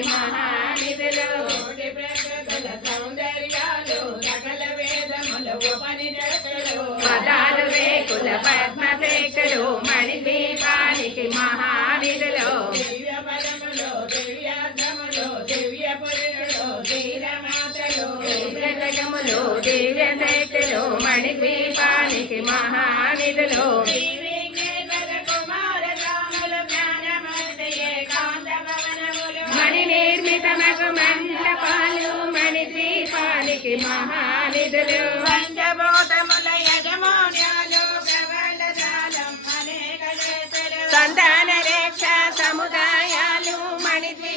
దీపానికి మహానిధులు సౌందర్యాలు సకల వేదములు ఉపనిషత్తులు పదాలు రేకుల పద్మశేఖరు మణిద్వీపానికి మహానిధులు దివ్య పదములు దివ్యార్థములు దివ్య పురుషులు ధీరమాతలు దివ్యజగములు దివ్య శక్తులు మణిద్వీపానికి మహానిధులు మణి నిర్మితమగు మండపాలు మణిద్వీపానికి మహానిధులు